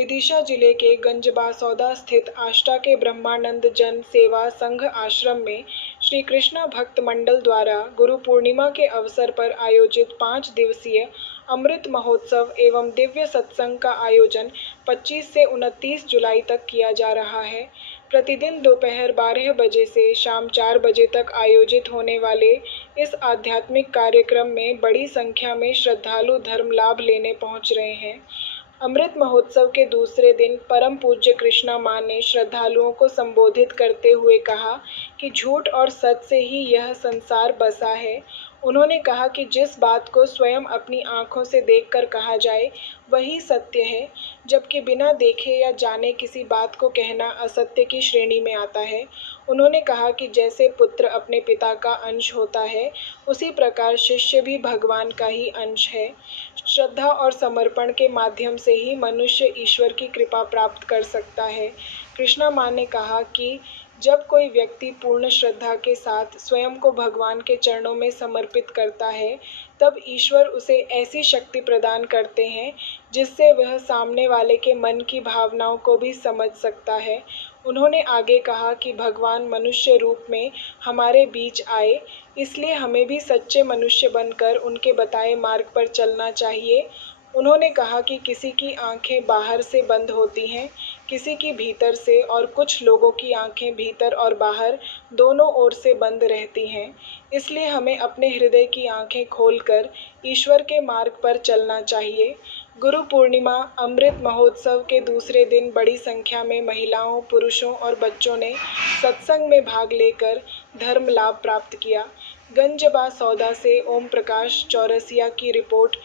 विदिशा जिले के गंजबासौदा स्थित आष्टा के ब्रह्मानंद जन सेवा संघ आश्रम में श्री कृष्णा भक्त मंडल द्वारा गुरु पूर्णिमा के अवसर पर आयोजित 5 दिवसीय अमृत महोत्सव एवं दिव्य सत्संग का आयोजन 25 से 29 जुलाई तक किया जा रहा है। प्रतिदिन दोपहर 12 बजे से शाम 4 बजे तक आयोजित होने वाले इस आध्यात्मिक कार्यक्रम में बड़ी संख्या में श्रद्धालु धर्म लाभ लेने पहुंच रहे हैं। अमृत महोत्सव के दूसरे दिन परम पूज्य कृष्णा मां ने श्रद्धालुओं को संबोधित करते हुए कहा कि झूठ और सच से ही यह संसार बसा है। उन्होंने कहा कि जिस बात को स्वयं अपनी आंखों से देखकर कहा जाए वही सत्य है, जबकि बिना देखे या जाने किसी बात को कहना असत्य की श्रेणी में आता है। उन्होंने कहा कि जैसे पुत्र अपने पिता का अंश होता है, उसी प्रकार शिष्य भी भगवान का ही अंश है। श्रद्धा और समर्पण के माध्यम से ही मनुष्य ईश्वर की कृपा प्राप्त कर सकता है। कृष्णा मां ने कहा कि जब कोई व्यक्ति पूर्ण श्रद्धा के साथ स्वयं को भगवान के चरणों में समर्पित करता है, तब ईश्वर उसे ऐसी शक्ति प्रदान करते हैं जिससे वह सामने वाले के मन की भावनाओं को भी समझ सकता है। उन्होंने आगे कहा कि भगवान मनुष्य रूप में हमारे बीच आए, इसलिए हमें भी सच्चे मनुष्य बनकर उनके बताए मार्ग पर चलना चाहिए। उन्होंने कहा कि किसी की आंखें बाहर से बंद होती हैं, किसी की भीतर से, और कुछ लोगों की आंखें भीतर और बाहर दोनों ओर से बंद रहती हैं। इसलिए हमें अपने हृदय की आंखें खोलकर ईश्वर के मार्ग पर चलना चाहिए। गुरु पूर्णिमा अमृत महोत्सव के दूसरे दिन बड़ी संख्या में महिलाओं, पुरुषों और बच्चों ने सत्संग में भाग लेकर धर्म लाभ प्राप्त किया। गंजबासौदा से ओम प्रकाश चौरसिया की रिपोर्ट।